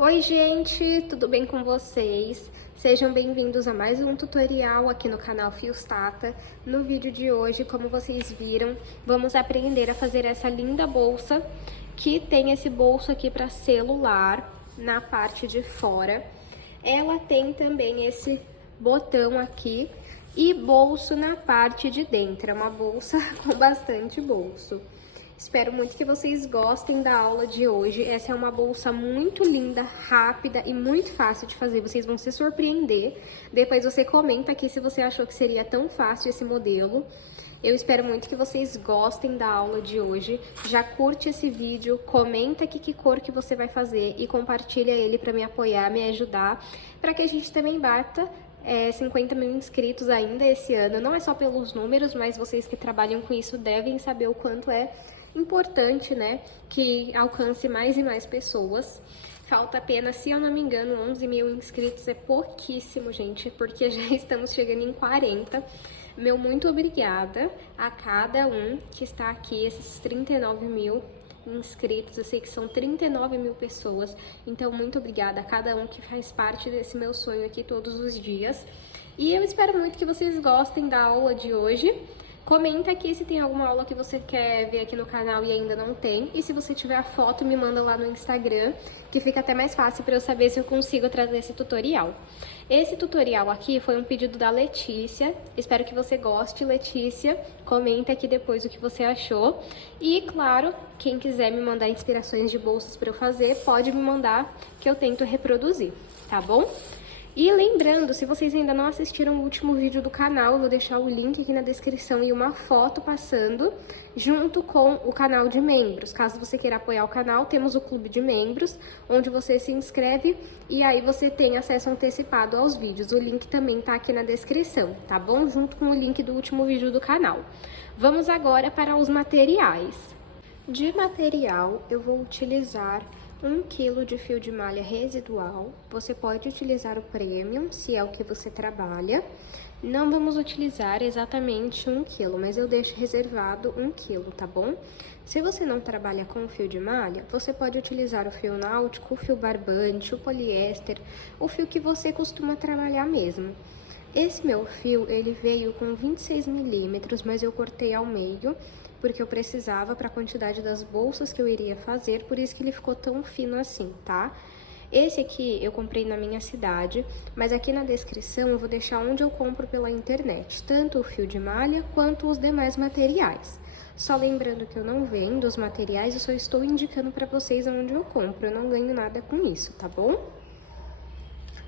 Oi gente, tudo bem com vocês? Sejam bem-vindos a mais um tutorial aqui no canal Fios Tata. No vídeo de hoje, como vocês viram, vamos aprender a fazer essa linda bolsa que tem esse bolso aqui para celular na parte de fora. Ela tem também esse botão aqui e bolso na parte de dentro, é uma bolsa com bastante bolso. Espero muito que vocês gostem da aula de hoje. Essa é uma bolsa muito linda, rápida e muito fácil de fazer. Vocês vão se surpreender. Depois você comenta aqui se você achou que seria tão fácil esse modelo. Eu espero muito que vocês gostem da aula de hoje. Já curte esse vídeo, comenta aqui que cor que você vai fazer e compartilha ele para me apoiar, me ajudar, para que a gente também bata 50 mil inscritos ainda esse ano. Não é só pelos números, mas vocês que trabalham com isso devem saber o quanto é importante, né, que alcance mais e mais pessoas. Falta apenas, se eu não me engano, 11 mil inscritos, é pouquíssimo, gente, porque já estamos chegando em 40. Meu muito obrigada a cada um que está aqui, esses 39 mil inscritos. Eu sei que são 39 mil pessoas, então muito obrigada a cada um que faz parte desse meu sonho aqui todos os dias. E eu espero muito que vocês gostem da aula de hoje. Comenta aqui se tem alguma aula que você quer ver aqui no canal e ainda não tem. E se você tiver a foto, me manda lá no Instagram, que fica até mais fácil para eu saber se eu consigo trazer esse tutorial. Esse tutorial aqui foi um pedido da Letícia. Espero que você goste, Letícia. Comenta aqui depois o que você achou. E, claro, quem quiser me mandar inspirações de bolsas para eu fazer, pode me mandar que eu tento reproduzir, tá bom? E lembrando, se vocês ainda não assistiram o último vídeo do canal, eu vou deixar o link aqui na descrição e uma foto passando, junto com o canal de membros. Caso você queira apoiar o canal, temos o clube de membros, onde você se inscreve e aí você tem acesso antecipado aos vídeos. O link também tá aqui na descrição, tá bom? Junto com o link do último vídeo do canal. Vamos agora para os materiais. De material, eu vou utilizar 1 kg de fio de malha residual. Você pode utilizar o premium, se é o que você trabalha. Não vamos utilizar exatamente 1 kg, mas eu deixo reservado 1 kg, tá bom? Se você não trabalha com fio de malha, você pode utilizar o fio náutico, o fio barbante, o poliéster, o fio que você costuma trabalhar mesmo. Esse meu fio, ele veio com 26 milímetros, mas eu cortei ao meio, porque eu precisava para a quantidade das bolsas que eu iria fazer, por isso que ele ficou tão fino assim, tá? Esse aqui eu comprei na minha cidade, mas aqui na descrição eu vou deixar onde eu compro pela internet, tanto o fio de malha quanto os demais materiais. Só lembrando que eu não vendo os materiais, eu só estou indicando para vocês onde eu compro, eu não ganho nada com isso, tá bom?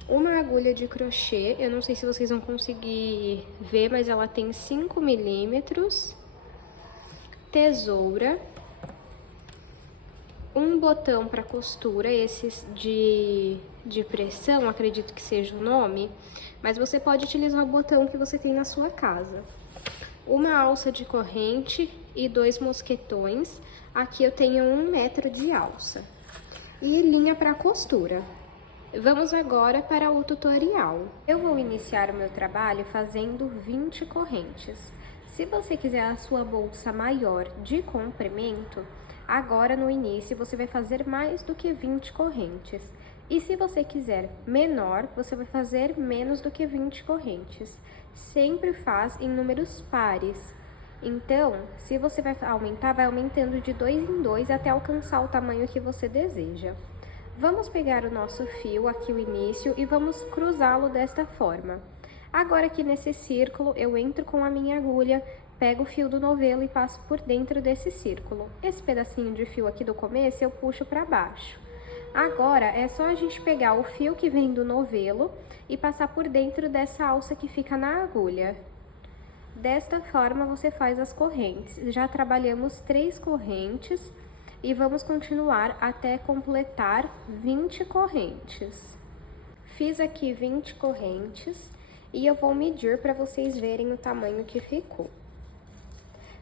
Uma agulha de crochê, eu não sei se vocês vão conseguir ver, mas ela tem 5 milímetros. Tesoura, um botão para costura, esses de pressão, acredito que seja o nome, mas você pode utilizar o botão que você tem na sua casa. Uma alça de corrente e 2 mosquetões. Aqui eu tenho 1 metro de alça. E linha para costura. Vamos agora para o tutorial. Eu vou iniciar o meu trabalho fazendo 20 correntes. Se você quiser a sua bolsa maior de comprimento, agora no início você vai fazer mais do que 20 correntes. E se você quiser menor, você vai fazer menos do que 20 correntes. Sempre faz em números pares. Então, se você vai aumentar, vai aumentando de 2 em 2 até alcançar o tamanho que você deseja. Vamos pegar o nosso fio aqui, o início, e vamos cruzá-lo desta forma. Agora aqui nesse círculo, eu entro com a minha agulha, pego o fio do novelo e passo por dentro desse círculo. Esse pedacinho de fio aqui do começo, eu puxo para baixo. Agora, é só a gente pegar o fio que vem do novelo e passar por dentro dessa alça que fica na agulha. Desta forma, você faz as correntes. Já trabalhamos 3 correntes e vamos continuar até completar 20 correntes. Fiz aqui 20 correntes. E eu vou medir para vocês verem o tamanho que ficou.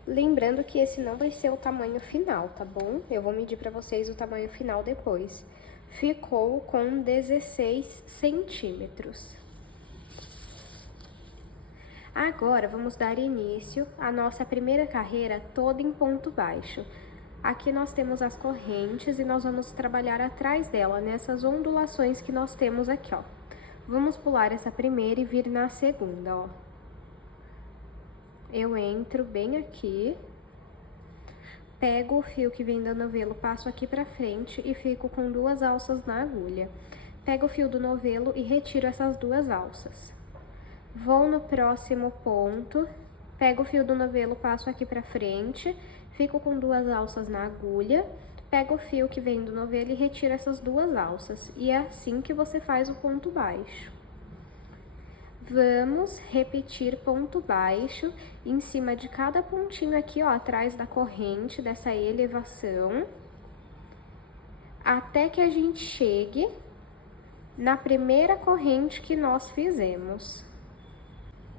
Lembrando que esse não vai ser o tamanho final, tá bom? Eu vou medir para vocês o tamanho final depois. Ficou com 16 centímetros. Agora, vamos dar início à nossa primeira carreira toda em ponto baixo. Aqui nós temos as correntes e nós vamos trabalhar atrás dela, nessas ondulações que nós temos aqui, ó. Vamos pular essa primeira e vir na segunda, ó. Eu entro bem aqui, pego o fio que vem do novelo, passo aqui pra frente e fico com 2 alças na agulha. Pego o fio do novelo e retiro essas 2 alças. Vou no próximo ponto, pego o fio do novelo, passo aqui pra frente, fico com 2 alças na agulha, pego o fio que vem do novelo e retiro essas 2 alças. E é assim que você faz o ponto baixo. Vamos repetir ponto baixo em cima de cada pontinho aqui, ó, atrás da corrente, dessa elevação, até que a gente chegue na primeira corrente que nós fizemos.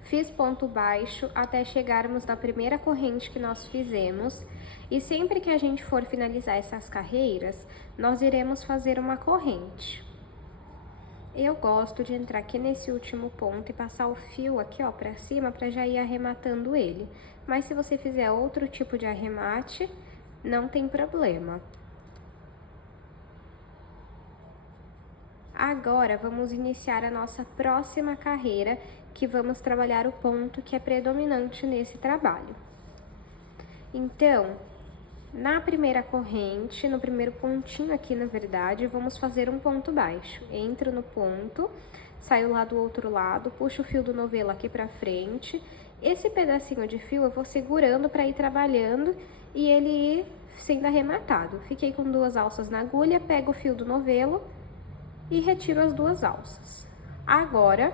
Fiz ponto baixo até chegarmos na primeira corrente que nós fizemos, e sempre que a gente for finalizar essas carreiras, nós iremos fazer uma corrente. Eu gosto de entrar aqui nesse último ponto e passar o fio aqui, ó, pra cima, pra já ir arrematando ele. Mas se você fizer outro tipo de arremate, não tem problema. Agora, vamos iniciar a nossa próxima carreira, que vamos trabalhar o ponto que é predominante nesse trabalho. Então, na primeira corrente, no primeiro pontinho aqui, na verdade, vamos fazer um ponto baixo. Entro no ponto, saio lá do outro lado, puxo o fio do novelo aqui pra frente. Esse pedacinho de fio eu vou segurando pra ir trabalhando e ele ir sendo arrematado. Fiquei com 2 alças na agulha, pego o fio do novelo e retiro as 2 alças. Agora,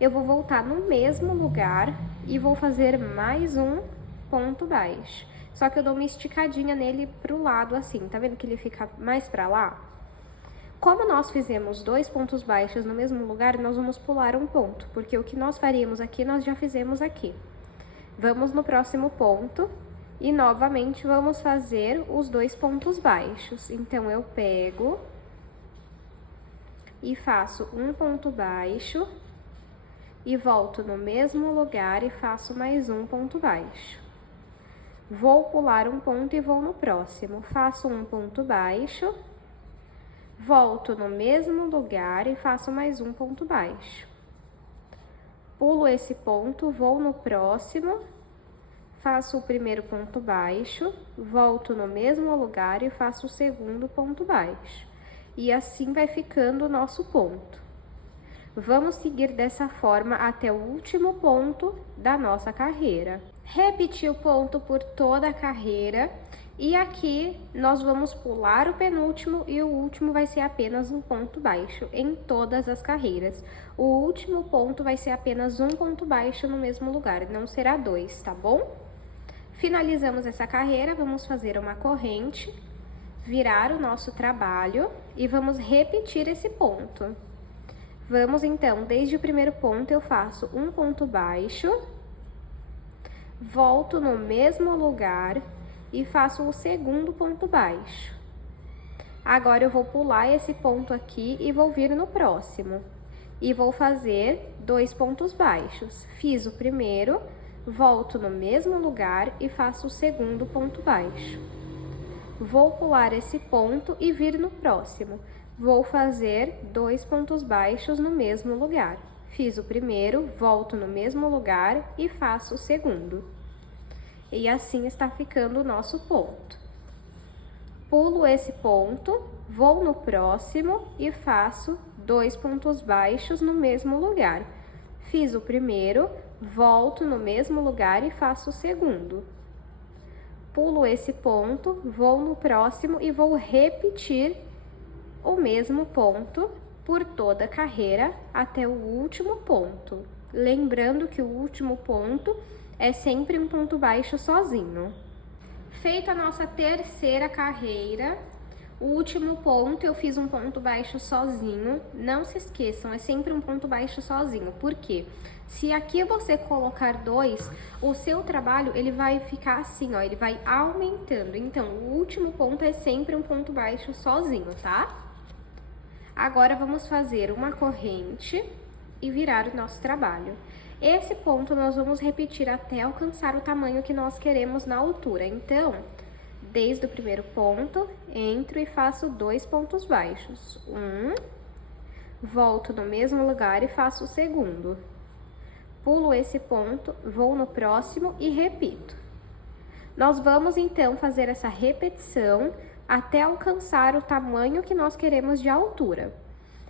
eu vou voltar no mesmo lugar e vou fazer mais um ponto baixo. Só que eu dou uma esticadinha nele pro lado assim, tá vendo que ele fica mais pra lá? Como nós fizemos 2 pontos baixos no mesmo lugar, nós vamos pular um ponto, porque o que nós faríamos aqui, nós já fizemos aqui. Vamos no próximo ponto e novamente vamos fazer os 2 pontos baixos. Então, eu pego e faço um ponto baixo e volto no mesmo lugar e faço mais um ponto baixo. Vou pular um ponto e vou no próximo. Faço um ponto baixo, volto no mesmo lugar e faço mais um ponto baixo. Pulo esse ponto, vou no próximo, faço o primeiro ponto baixo, volto no mesmo lugar e faço o segundo ponto baixo. E assim vai ficando o nosso ponto. Vamos seguir dessa forma até o último ponto da nossa carreira. Repetir o ponto por toda a carreira e aqui nós vamos pular o penúltimo e o último vai ser apenas um ponto baixo em todas as carreiras. O último ponto vai ser apenas um ponto baixo no mesmo lugar, não será 2, tá bom? Finalizamos essa carreira, vamos fazer uma corrente, virar o nosso trabalho e vamos repetir esse ponto. Vamos então, desde o primeiro ponto eu faço um ponto baixo, volto no mesmo lugar e faço o segundo ponto baixo. Agora eu vou pular esse ponto aqui e vou vir no próximo. E vou fazer 2 pontos baixos. Fiz o primeiro, volto no mesmo lugar e faço o segundo ponto baixo. Vou pular esse ponto e vir no próximo. Vou fazer 2 pontos baixos no mesmo lugar. Fiz o primeiro, volto no mesmo lugar e faço o segundo. E assim está ficando o nosso ponto. Pulo esse ponto, vou no próximo e faço 2 pontos baixos no mesmo lugar. Fiz o primeiro, volto no mesmo lugar e faço o segundo. Pulo esse ponto, vou no próximo e vou repetir o mesmo ponto por toda a carreira até o último ponto. Lembrando que o último ponto é sempre um ponto baixo sozinho. Feita a nossa terceira carreira, o último ponto eu fiz um ponto baixo sozinho. Não se esqueçam, é sempre um ponto baixo sozinho. Por quê? Se aqui você colocar 2, o seu trabalho ele vai ficar assim, ó, ele vai aumentando. Então, o último ponto é sempre um ponto baixo sozinho, tá? Agora, vamos fazer uma corrente e virar o nosso trabalho. Esse ponto nós vamos repetir até alcançar o tamanho que nós queremos na altura. Então, desde o primeiro ponto, entro e faço 2 pontos baixos. Volto no mesmo lugar e faço o segundo. Pulo esse ponto, vou no próximo e repito. Nós vamos, então, fazer essa repetição até alcançar o tamanho que nós queremos de altura.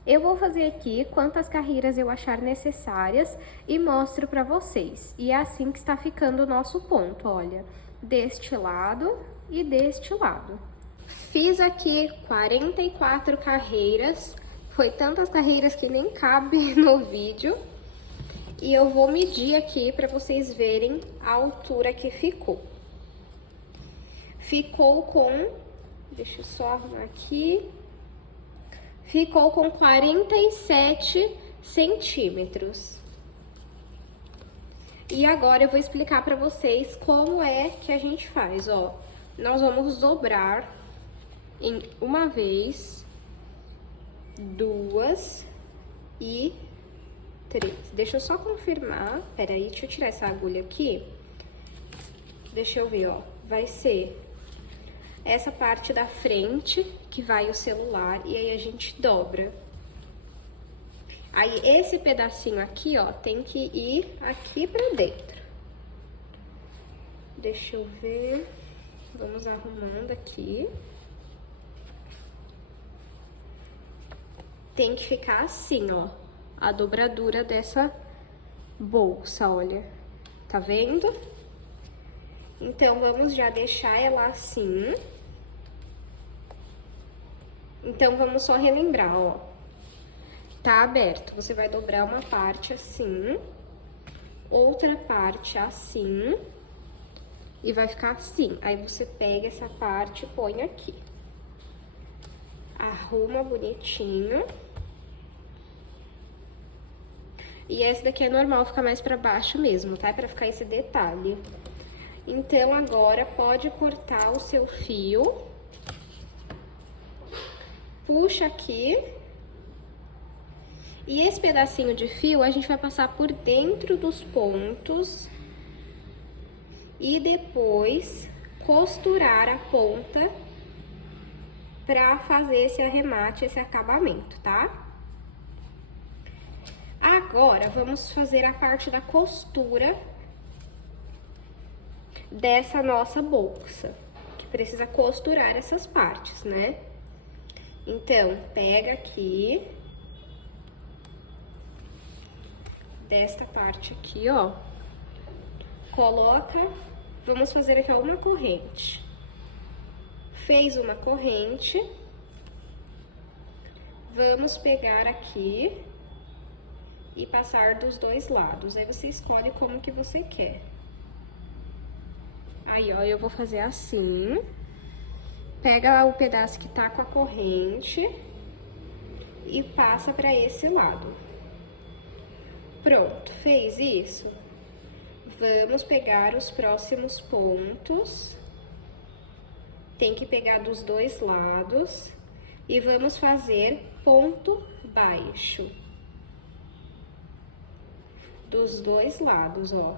Eu vou fazer aqui quantas carreiras eu achar necessárias e mostro para vocês. E é assim que está ficando o nosso ponto, olha, deste lado e deste lado. Fiz aqui 44 carreiras, foi tantas carreiras que nem cabe no vídeo. E eu vou medir aqui para vocês verem a altura que ficou. Ficou com, deixa eu só arrumar aqui, ficou com 47 centímetros. E agora eu vou explicar para vocês como é que a gente faz, ó. Nós vamos dobrar em uma vez, 2 e 3. Deixa eu só confirmar, peraí, deixa eu tirar essa agulha aqui. Deixa eu ver, ó, vai ser essa parte da frente que vai o celular e aí a gente dobra. Aí esse pedacinho aqui, ó, tem que ir aqui pra dentro. Deixa eu ver, vamos arrumando aqui. Tem que ficar assim, ó, a dobradura dessa bolsa, olha, tá vendo? Então, vamos já deixar ela assim. Então, vamos só relembrar, ó. Tá aberto, você vai dobrar uma parte assim, outra parte assim, e vai ficar assim. Aí, você pega essa parte e põe aqui. Arruma bonitinho. E essa daqui é normal ficar mais pra baixo mesmo, tá? Pra ficar esse detalhe. Então, agora, pode cortar o seu fio. Puxa aqui. E esse pedacinho de fio, a gente vai passar por dentro dos pontos. E depois, costurar a ponta pra fazer esse arremate, esse acabamento, tá? Agora, vamos fazer a parte da costura dessa nossa bolsa, que precisa costurar essas partes, né? Então, pega aqui, desta parte aqui, ó, coloca, vamos fazer aqui uma corrente. Fez uma corrente, vamos pegar aqui e passar dos dois lados. Aí você escolhe como que você quer. Aí, ó, eu vou fazer assim. Pega o pedaço que tá com a corrente e passa pra esse lado. Pronto, fez isso? Vamos pegar os próximos pontos. Tem que pegar dos dois lados e vamos fazer ponto baixo. Dos dois lados, ó.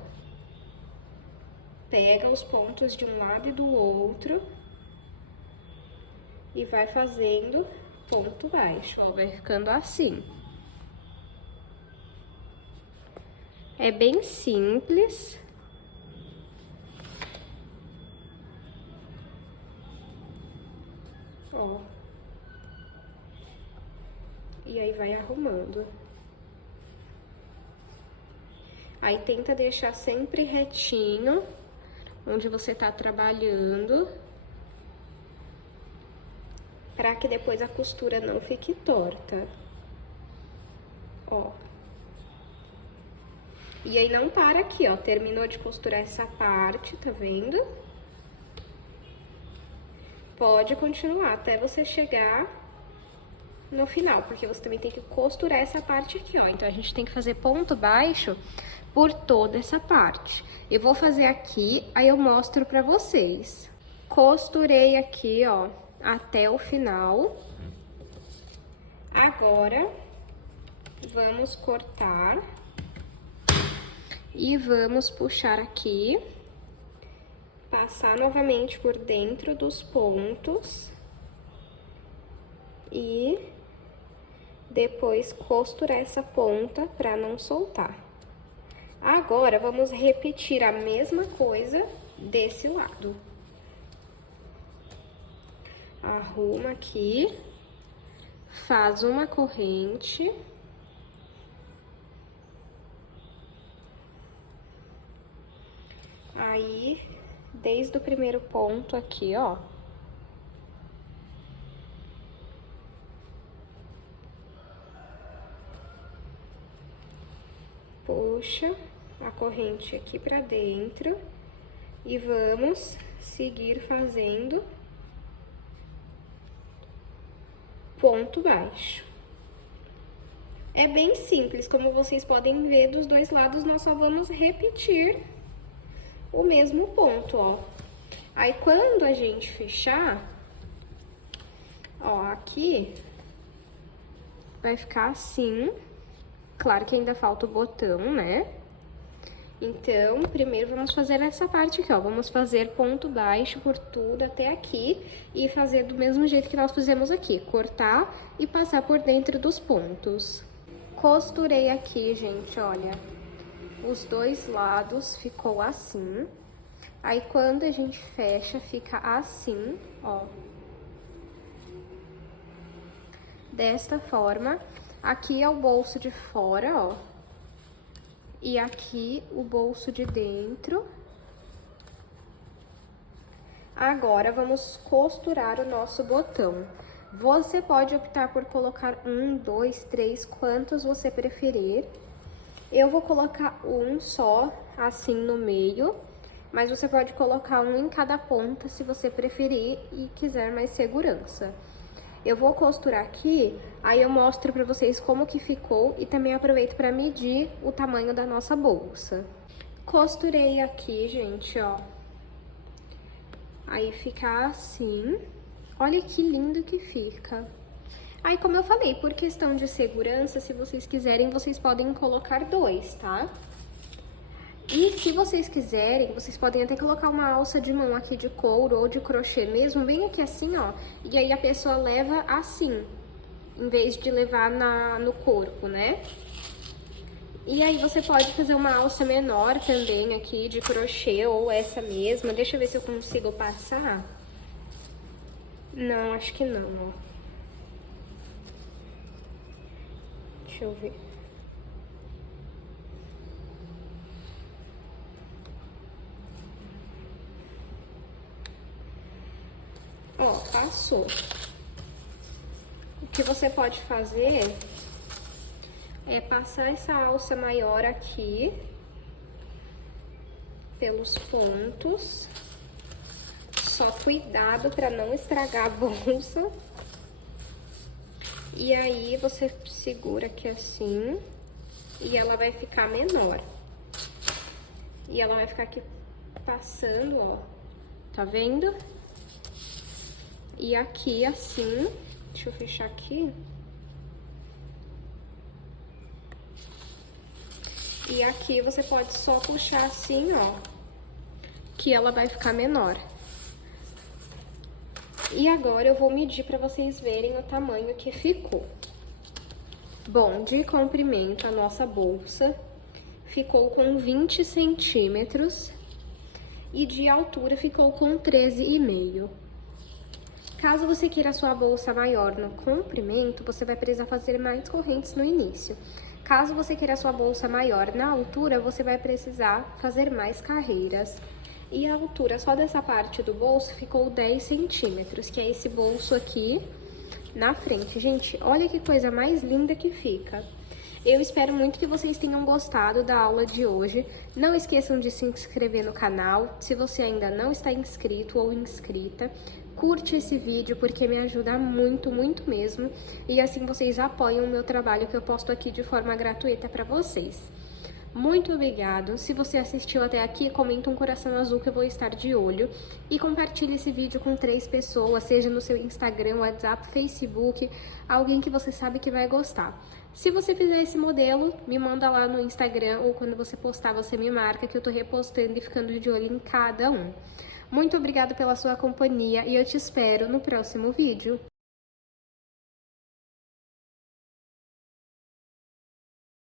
Pega os pontos de um lado e do outro e vai fazendo ponto baixo, ó, vai ficando assim. É bem simples. Ó. E aí vai arrumando. Aí tenta deixar sempre retinho onde você tá trabalhando, pra que depois a costura não fique torta. Ó. E aí não para aqui, ó, terminou de costurar essa parte, tá vendo? Pode continuar até você chegar no final, porque você também tem que costurar essa parte aqui, ó. Então, a gente tem que fazer ponto baixo por toda essa parte. Eu vou fazer aqui, aí eu mostro pra vocês. Costurei aqui, ó, até o final. Agora, vamos cortar e vamos puxar aqui passar novamente por dentro dos pontos e depois costurar essa ponta para não soltar. Agora, vamos repetir a mesma coisa desse lado. Arruma aqui, faz uma corrente. Aí, desde o primeiro ponto aqui, ó. Puxa a corrente aqui pra dentro e vamos seguir fazendo ponto baixo. É bem simples, como vocês podem ver, dos dois lados nós só vamos repetir o mesmo ponto, ó. Aí, quando a gente fechar, ó, aqui vai ficar assim. Claro que ainda falta o botão, né? Então, primeiro vamos fazer essa parte aqui, ó. Vamos fazer ponto baixo por tudo até aqui e fazer do mesmo jeito que nós fizemos aqui. Cortar e passar por dentro dos pontos. Costurei aqui, gente, olha. Os dois lados ficou assim. Aí, quando a gente fecha, fica assim, ó. Desta forma. Aqui é o bolso de fora, ó. E aqui o bolso de dentro. Agora, vamos costurar o nosso botão. Você pode optar por colocar 1, 2, 3, quantos você preferir. Eu vou colocar um só, assim, no meio. Mas você pode colocar um em cada ponta, se você preferir e quiser mais segurança. Eu vou costurar aqui, aí eu mostro pra vocês como que ficou e também aproveito pra medir o tamanho da nossa bolsa. Costurei aqui, gente, ó. Aí fica assim. Olha que lindo que fica. Aí, como eu falei, por questão de segurança, se vocês quiserem, vocês podem colocar dois, tá? E se vocês quiserem, vocês podem até colocar uma alça de mão aqui de couro ou de crochê mesmo, bem aqui assim, ó. E aí a pessoa leva assim, em vez de levar no corpo, né? E aí você pode fazer uma alça menor também aqui de crochê ou essa mesma. Deixa eu ver se eu consigo passar. Não, acho que não, ó. Deixa eu ver. Ó, passou. O que você pode fazer é passar essa alça maior aqui pelos pontos. Só cuidado para não estragar a bolsa. E aí você segura aqui assim e ela vai ficar menor. E ela vai ficar aqui passando, ó. Tá vendo? E aqui, assim, deixa eu fechar aqui. E aqui você pode só puxar assim, ó, que ela vai ficar menor. E agora eu vou medir pra vocês verem o tamanho que ficou. Bom, de comprimento, a nossa bolsa ficou com 20 centímetros e de altura ficou com 13,5. Caso você queira a sua bolsa maior no comprimento, você vai precisar fazer mais correntes no início. Caso você queira a sua bolsa maior na altura, você vai precisar fazer mais carreiras. E a altura só dessa parte do bolso ficou 10 centímetros, que é esse bolso aqui na frente. Gente, olha que coisa mais linda que fica. Eu espero muito que vocês tenham gostado da aula de hoje. Não esqueçam de se inscrever no canal, se você ainda não está inscrito ou inscrita. Curte esse vídeo porque me ajuda muito, muito mesmo. E assim vocês apoiam o meu trabalho que eu posto aqui de forma gratuita para vocês. Muito obrigado. Se você assistiu até aqui, comenta um coração azul que eu vou estar de olho. E compartilhe esse vídeo com 3 pessoas, seja no seu Instagram, WhatsApp, Facebook, alguém que você sabe que vai gostar. Se você fizer esse modelo, me manda lá no Instagram ou quando você postar, você me marca que eu tô repostando e ficando de olho em cada um. Muito obrigada pela sua companhia e eu te espero no próximo vídeo.